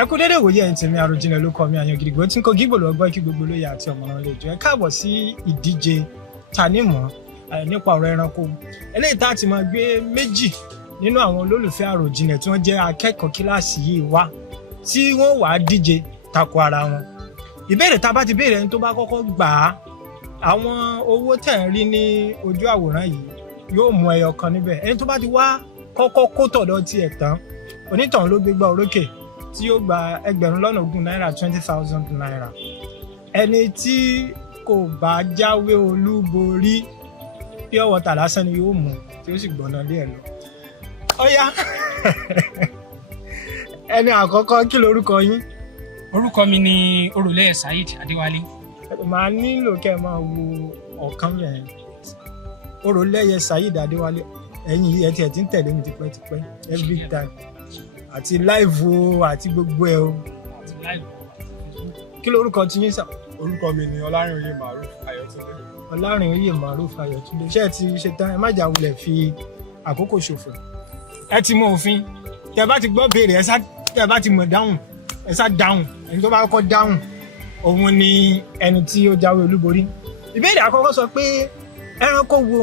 ẹ kú dédé wòye ẹ̀yin tèmi Àròjinlẹ̀ ló kọ mi àyàn gidigbo tí ń kó gígbò lọ́gbọ́n kí gbogbo lóye àti ọmọ náà lè jọ ẹ káàbọ̀ sí ìdíje tanímọ̀ nípa ọ̀rọ̀ ẹranko eléyìí tá a ti máa gbé méjì nínú àwọn olólùfẹ́ Àròjinlẹ̀ tí wọ́n jẹ́ akẹ́kọ̀ọ́ kíláàsì yìí wá tí wọ́n wàá díje tako ara wọn. Ìbéèrè tá a bá ti béèrè ẹni tó bá kọ́kọ́ gbà á àwọn owó tẹ̀ ń rí ní ojú àwòrán yìí yóò mú ẹyọ kan níbẹ̀. Ẹni tó bá ti wá kọ́kọ́ kó tọ̀dọ̀ tiẹ̀ tán onítọ̀hún ló gbégbá orókè tí yóò gba 20,000 naira 20,000 naira. Ẹni tí kò bá jáwé olúborí pure water lásán ni yóò mú tí ó sì gbọ́nà lé ẹ̀ lọ. Ọ̀yá ẹni àkọ́kọ́ kí lorúkọ yín? Orúkọ mi ni Oroleye Saheed Adéwálé. Màá nílò kẹ́ ẹ máa wo ọ̀kan yẹn. Oroleye Saheed Adéwálé ẹ̀yin yìí ẹ ti ń tẹ̀lé mi tipẹ́tipẹ́ every time àti live o àti gbogbo ẹ o. Kí lorúkọ tí yín sà? Orúkọ mi ni Ọlárìnóyè Maruf Ayọ̀túndé. Ọlárìnóyè Maruf Ayọ̀túndé. Ṣé ẹ ti ṣe tán? Ẹ má jà wulẹ̀ fi àkókò ṣòfò. Ẹ ti mọ òfin. Tẹ́ bá ti gbọ́ béèrè tẹ́ bá ti mọ̀ dáhùn ẹ sá dáhùn. Ẹni tó bá kọ́kọ́ dáhùn òun ni ẹni tí ó jáwé olúborí. Ìbéèrè àkọ́kọ́ sọ pé ẹranko wo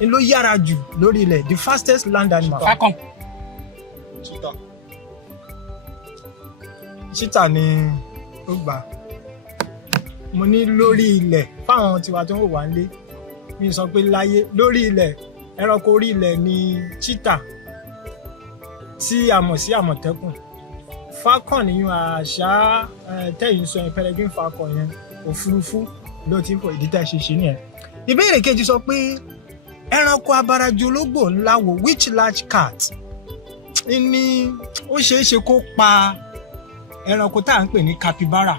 ni ló yára jù lórí ilẹ̀, the fastest land animal? Falcon. Cheetah ni ó gbà. Mo ní lórí ilẹ̀ fáwọn tiwa tó ń wò wá nílé mi sọ pé láyé lórí ilẹ̀ ẹranko orí ilẹ̀ ni cheetah tí a mọ̀ sí àmọ̀tẹ́kùn. Falcon nìyẹn àṣà tẹ̀yìn sọ yẹn peregrine falcon yẹn òfurufú ló ti ń fò ìdí tá a ṣe ṣe nìyẹn. Ìbéèrè kejì sọ pé ẹranko abarajù ológbò ńlá wo which large cat ni ó ṣeé ṣe kó pa ẹranko tá à ń pè ní capybara?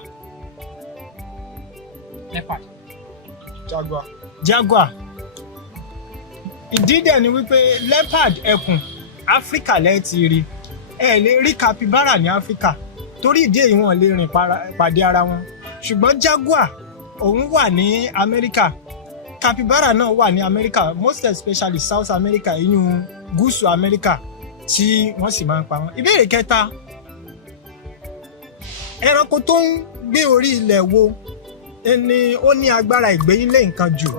Leopard. Jaguar. Ìdí dẹ̀ ni wípé leopard ẹkùn Áfíríkà lẹ́ẹ̀ ti rí ẹ lè rí capybara ní Áfíríkà torí ìdí èyí wọn lè rìn pàdé ara wọn ṣùgbọ́n jaguar òun wà ní Amẹ́ríkà capybara náà wà ní Amẹ́ríkà most especially South America ìyún gúúsù Amẹ́ríkà tí wọ́n sì máa ń pa wọn. Ìbéèrè kẹta ẹranko tó ń gbé orí ilẹ̀ wo ni ó ní agbára ìgbéyínlé nǹkan jù?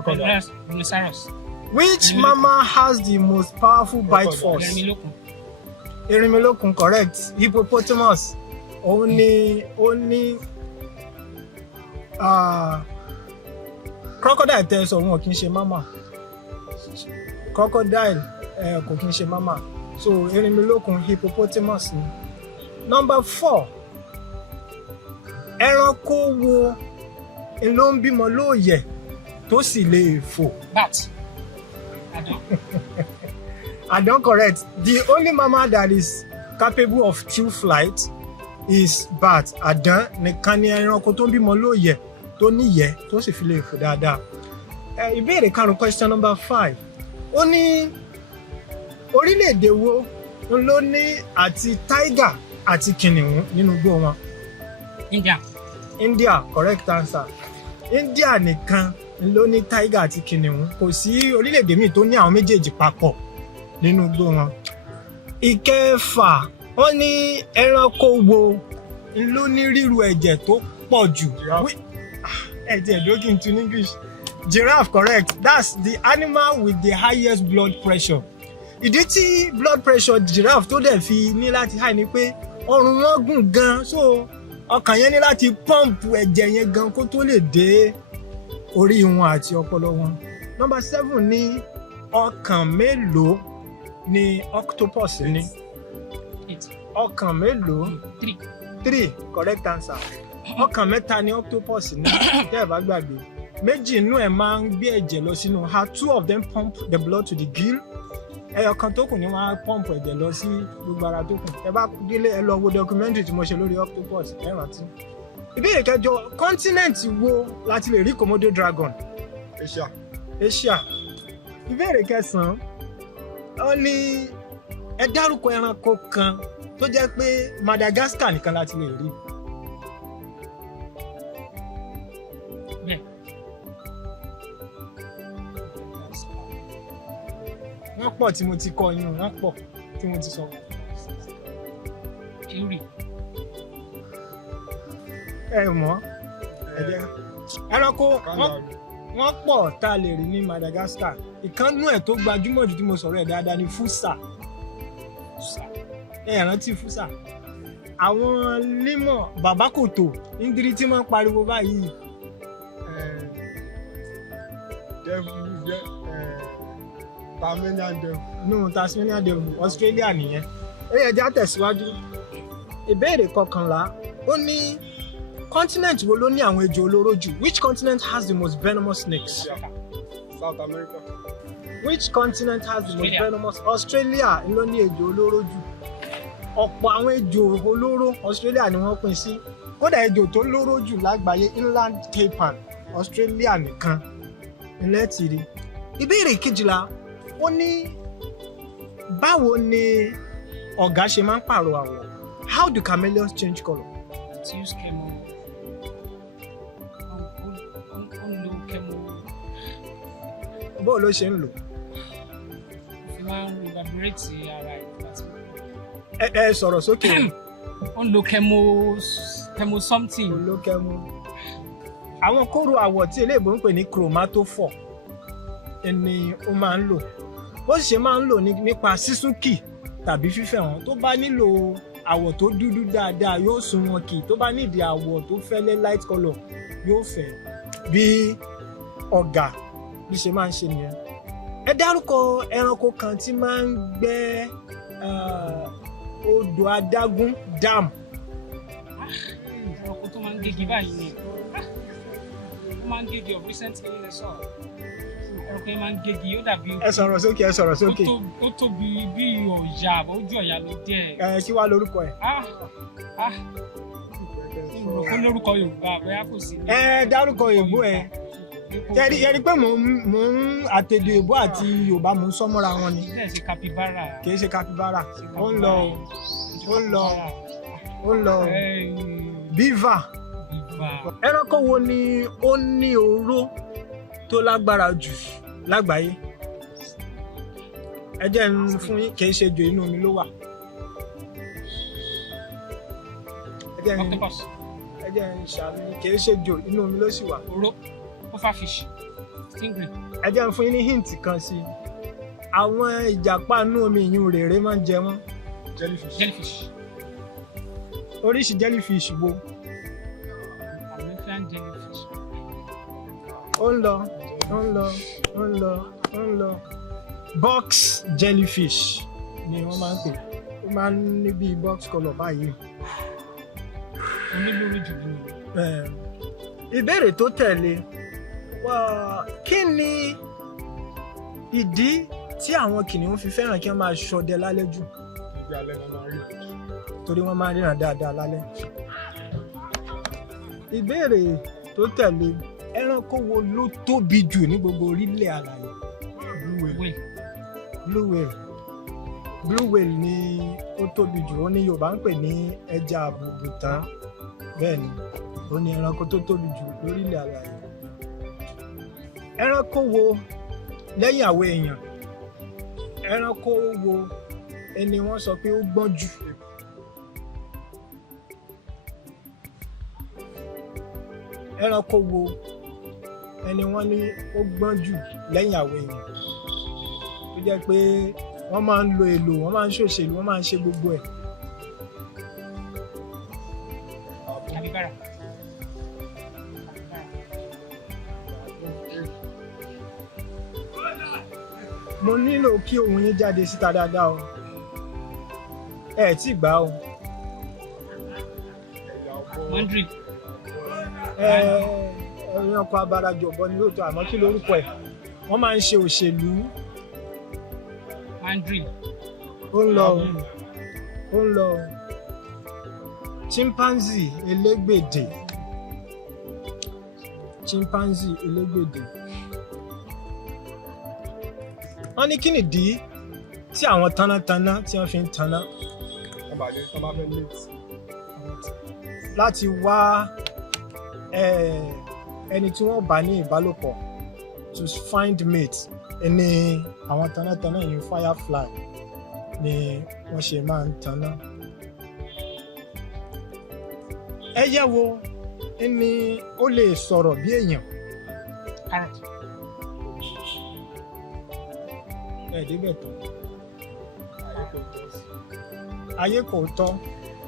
Rhinoceros. Which mammal has the most powerful bite force? Erinmilókun correct. Hippopotamus òun ni ó ní crocodile tẹ́ sọ wọn kì í ṣe mammal. Crocodile kò kì í ṣe mammal. So erinmilókun hippopotamus ni. Number 4 ẹranko wo ló ń bímọ lóòyẹ̀ tó sì lè fò? Bat. Adán correct. The only mammal that is capable of true flight is bat. Adán nìkan ni ẹranko tó ń bímọ lóòyẹ̀ tó níyẹ̀ tó sì fi lè fò dáadáa. Ìbéèrè karùn-ún question number 5. Ó ní orílẹ̀-èdè wo ló ní àti tiger àti kìnìún nínú igbó wọn? India correct answer. India nìkan ló ní tiger àti kìnìún kò sí orílẹ̀-èdè míì tó ní àwọn méjèèjì papọ̀ nínú igbó wọn. Ìkẹfà wọ́n ní ẹranko wo ló ní ríru ẹ̀jẹ̀ tó pọ̀ jù? Ẹ̀jẹ̀ lókè into English. Giraffe correct. That's the animal with the highest blood pressure. Ìdí tí blood pressure giraffe tó dẹ̀ fi ní láti high ni pé ọrùn wọn gùn gan so ọkàn yẹn ní láti pọ́ǹpù ẹ̀jẹ̀ yẹn gan kó tó lè dé orí wọn àti ọpọlọ wọn. Number 7 ní ọkàn mélòó ni octopus ní? Ọkàn mélòó? 3 correct answer. Ọkàn mẹ́ta ni octopus ní tẹ́ ẹ bá gbàgbé. Méjì inú ẹ̀ máa ń gbé ẹ̀jẹ̀ lọ sínú ha. 2 of them pump the blood to the gill. Ẹyọ kan tó kù ni wọ́n á pọ́ǹpù ẹ̀jẹ̀ lọ sí gbogbo ara tó kù. Ẹ bá délé ẹ lọ wo documentary tí mo ṣe lórí octopus ẹ rántí. Ìbéèrè kẹjọ continent wo láti lè rí Komodo dragon? Asia. Ìbéèrè kẹsàn-án ó ní ẹ dárúkọ ẹranko kan tó jẹ́ pé Madagascar nìkan láti lè rí. Wọ́n pọ̀ tí mo ti kọ yín wọ́n pọ̀ tí mo ti sọ. ẹ mọ̀ ẹ jẹ́ ẹranko wọ́n pọ̀ tá a lè rí ní Madagascar. Ìkànnú ẹ̀ tó gbajúmọ̀ jù tí mo sọ̀rọ̀ ẹ̀ dáadáa ni fúsà. Ẹ rántí fúsà. Àwọn límọ̀ bàbá kòtò nítorí tí wọ́n pariwo báyìí. Tasmanian devil. No, Tasmanian devil, Australia nìyẹn. Ó yẹ já tẹ̀síwájú. Ìbéèrè kọkànlá ó ní continent wo ló ní àwọn ejò olóró jù? Which continent has the most venomous snakes? South America. Which continent has the most Australia. venomous? Australia ló ní ejò olóró jù. Ọ̀pọ̀ àwọn ejò olóró Australia ni wọ́n pín sí. Kódà ejò tó lóró jù lágbàáyé inland taipan Australia nìkan ilẹ̀ ti rí. Ìbéèrè kejìlá ó ní báwo ni ọ̀gá ṣe máa ń pààrọ̀ àwọ̀? How do chameleons change colour? Tí use chemo. Ó ń lo chemo. Bó ló ṣe ń lò? Ó fi máa ń evaporate ara ẹ̀ láti. Ẹ sọ̀rọ̀ sókè. Ó ń lo chemo something. Olókẹ́mú. Àwọn kóró àwọ̀ tí eléèbó ń pè ní chromatophore ni ó máa ń lò. Ó sì ṣe máa ń lò nípa sísúnkì tàbí fífẹ̀ wọn. Tó bá nílò àwọ̀ tó dúdú dáadáa yóò sún wọn kì. Tó bá nídìí àwọ̀ tó fẹ́lẹ́ light colour yóò fẹ̀. Bí ọ̀gà bí ṣe máa ń ṣe nìyẹn. Ẹ dárúkọ ẹranko kan tí máa ń gbẹ́ odò adágún dam. Ẹranko tó máa ń gégi báyìí ni. Ó máa ń gégi of recently ẹ sọ. Ẹranko yẹn máa ń gégi ó dàbí. Ẹ sọ̀rọ̀ sókè, ẹ sọ̀rọ̀ sókè. Ó tóbi bí ọ̀yà àbọ̀ ojú ọ̀yà ló díẹ̀. Kí wá lórúkọ ẹ̀? Mo kó lórúkọ Yorùbá bóyá kò sí. Dárúkọ èbó ẹ̀. Yẹ́nì pé mò ń àtẹ̀dọ̀ èbó àti Yorùbá mò ń sọ́mọ́ra wọn ni. Kì í ṣe capybara. Kì í ṣe capybara. Ó ń lọ beaver. Ẹranko wo ni ó ní oró tó lágbára jù lágbàáyé? Ẹ jẹ́ n fún yín, kì í ṣe ejò inú omi ló wà. Octopus. Ẹ jẹ́ n ṣàmì, kì í ṣe ejò inú omi ló sì wà. Oró. Pufferfish. Stingray. Ẹ jẹ́ n fún yín ní hint kan sí i. Àwọn ìjàpá inú omi ìyún rèrè máa ń jẹ wọ́n. Jellyfish. Oríṣi jellyfish wo? American jellyfish. Ó ń lọ. Box jellyfish ni wọ́n máa ń pè. Ó máa ń ní bí box colour báyìí. Onílórí jù nínú. Ìbéèrè tó tẹ̀lé kí ni ìdí tí àwọn kìnìún fi fẹ́ràn kí wọ́n máa ṣọdẹ lálẹ́ jù? Ibi alẹ́ náà máa rí. Torí wọ́n máa ń ríran dáadáa lálẹ́. Ìbéèrè tó tẹ̀lé ẹranko wo ló tóbi jù ní gbogbo orílẹ̀ àlàyé? Blue whale ni ó tóbi jù. Ó ní Yorùbá ń pè ní ẹja àbùbùtán. Bẹ́ẹ̀ ni ó ní ẹranko tó tóbi jù lórílẹ̀ àlàyé. Ẹranko wo lẹ́yìn àwọn èèyàn? Ẹranko wo ẹni wọ́n sọ pé ó gbọ́n jù? Ẹranko wo ẹni wọ́n ní ó gbọ́n jù lẹ́yìn àwọn èèyàn? Tó jẹ́ pé wọ́n máa ń lo èlò, wọ́n máa ń ṣòṣèlú, wọ́n máa ń ṣe gbogbo ẹ̀. Capybara. Mo nílò kí ohùn yín jáde síta dáadáa o. Ẹ tí gbà o. Mandrill. Ẹranko abarajọ̀bọ ni lóòótọ́ àmọ́ kí lorúkọ ẹ̀? Wọ́n máa ń ṣe òṣèlú. Mandrill. Ó ń lọ. Chimpanzee elégbèdè. Wọ́n ní kí nìdí tí àwọn tanátaná tí wọ́n fi ń taná? Wọ́n bá fẹ́ late. Láti wá ẹni tí wọ́n bá ní ìbálòpọ̀, to find mate. Ẹni àwọn tanátaná yìí firefly ni wọ́n ṣe máa ń taná. Ẹyẹ wo ni ó lè sọ̀rọ̀ bí èèyàn. Parrot. Débẹ̀ tán. Ayé kò tọ́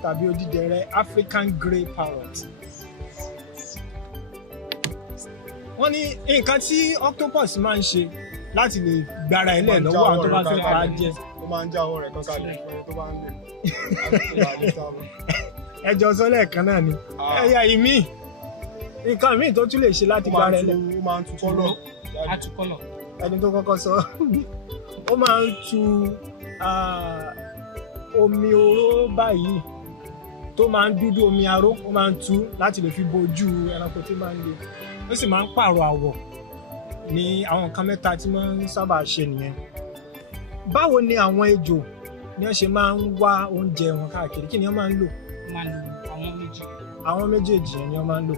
tàbí odídẹrẹ́ African grey parrot. Wọ́n ní nǹkan tí octopus máa ń ṣe láti lè gbára ẹ̀ lẹ̀ lọ́wọ́ àwọn tó bá fẹ́ pa á jẹ. Ó máa ń já ọwọ́ rẹ̀ kan kalẹ̀ fún ẹni tó bá ń lè. Ẹjọ́ sọ lẹ́ẹ̀kan náà ni. Ẹ̀yà ìmí nǹkan míì tó tún lè ṣe láti gbára ẹ̀ lẹ̀. Ó máa ń tu kọ́lọ̀. A tu kọ́lọ̀. Ẹni tó kọ́kọ́ sọ ó máa ń tu omi oró báyìí tó máa ń dúdú omi aró ó máa ń tu láti lè fi bojú ẹranko tí máa ń le. Ó sì máa ń pààrọ̀ àwọ̀ ní àwọn nǹkan mẹ́ta tí wọ́n ń sábà ṣe nìyẹn. Báwo ni àwọn ejò ni wọ́n ṣe máa ń wá oúnjẹ wọn káàkiri? Kí ni wọ́n máa ń lò? Wọ́n máa ń lo àwọn méjì. Àwọn méjèèjì yẹn ni wọ́n máa ń lò.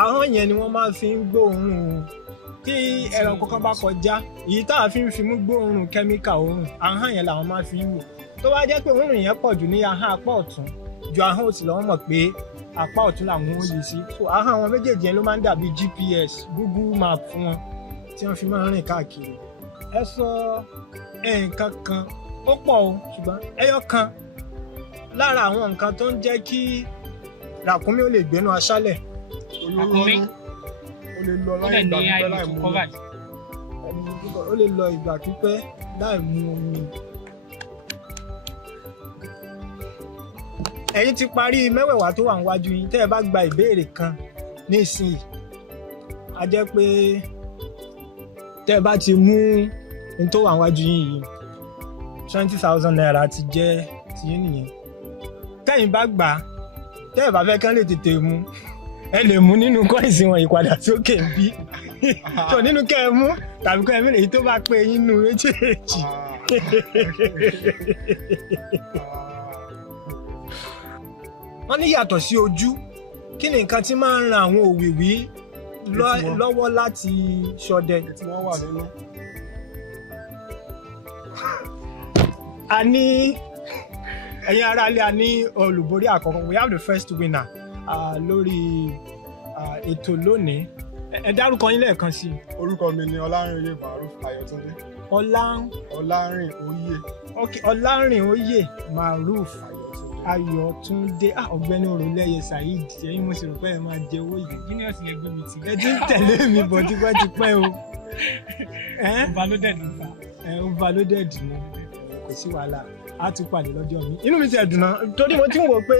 Ahọ́n yẹn ni wọ́n máa fi ń gbóòórùn tí ẹranko kan bá kọjá. Èyí tá a fi ń fimú gbóòórùn kẹ́míkà òórùn ahọ́n yẹn làwọn máa fi ń wò. Tó bá jẹ́ pé òórùn yẹn pọ̀ jù ní ahọ́n apá ọ̀tún ju ahọ́n òsì lọ́wọ́ mọ̀ pé apá ọ̀tún làwọn ó yí sí. So ahọ́n àwọn méjèèjì yẹn ló máa ń dàbí GPS Google map fún wọn tí wọ́n fi máa ń rìn káàkiri. Ẹ sọ nǹkan kan ó pọ̀ o ṣùgbọ́n ẹyọ kan lára àwọn nǹkan tó ń jẹ́ kí ràkúnmí ó lè gbénú aṣálẹ̀. Ràkúnmí Ó lè lọ láì gbà pípẹ́ láì mú omi. Ó lè lọ ìgbà pípẹ́ láì mú omi. Ẹ̀yin ti parí mẹ́wẹ̀ẹ̀wá tó wà níwájú yín. Tẹ́ ẹ bá gba ìbéèrè kan nísìnyí a jẹ́ pé tẹ́ ẹ bá ti mú ní tó wà níwájú yín yìí 20,000 naira ti jẹ́ tiyín nìyẹn. Tẹ́yin bá gbà tẹ́ ẹ bá fẹ́ kán lè tètè mú ẹ lè mú nínú kọ́ìsì wọn ìpadà sókè ń bí. So nínú kẹ́ ẹ mú tàbí kẹ́ ẹ mú èyí tó bá pé yín nínú méjèèjì. Wọ́n ní yàtọ̀ sí ojú kí ni nǹkan tí máa ń ran àwọn òwìwí lọ́wọ́ láti ṣọdẹ? Tí wọ́n wà nínú. A ní ẹ̀yin aráalé a ní olùborí àkọ́kọ́. We have the first winner lórí ètò lónìí. Ẹ dárúkọ yín lẹ́ẹ̀kan sí i. Orúkọ mi ni Ọlárìnóyè Maruf Ayọ̀túndé. Ọlárìnóyè. Okay, Ọlárìnóyè Maruf Ayọ̀túndé. Ọ̀gbẹ́ni Orolẹ́yẹ Saheed ẹ̀yin mo sì rò pé ẹ máa jẹ owó yìí. Genius lè gbé mi tì. Ẹ ti ń tẹ̀lé mi bọ̀ tipẹ́ o. Overloaded nfa. Overloaded ni kò sí wàhálà á tún pàdé lọ́jọ́ mi. Inú mi ti ẹ̀dùn náà torí mo ti ń wò pé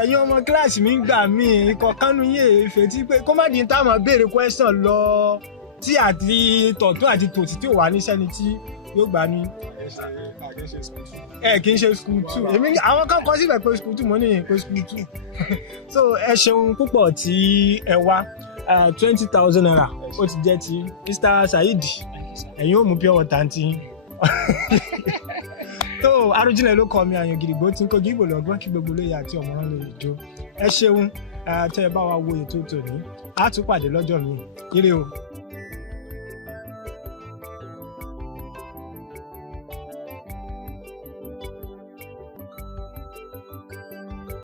ẹ̀yin ọmọ kíláàsì mi ń gbà mí ikọ̀ kánú yé fetí pé kó má di tá a máa béèrè question lọ tí àti tọ̀tún àti tòsí tí ò wá níṣẹ́ ni tí yóò gbà ní. Kì í ṣe school 2 èmi àwọn kan kọ síbẹ̀ pé school 2 mo ní pé school 2 so ẹ ṣeun púpọ̀ tí ẹ wá 20,000 naira ó ti jẹ́ ti Mr. Saheed ẹ̀yin ò mú pure water ti tó Àròjinlẹ̀ ló kọ mi àyàn gidigbo tí ń kojú ìbò lọ́gbọ́n kí gbogbo lóye àti ọ̀mọ̀ràn lè jó. Ẹ ṣeun tẹ́ ẹ bá wa wo ètò tòní á tún pàdé lọ́jọ́ mi ire o.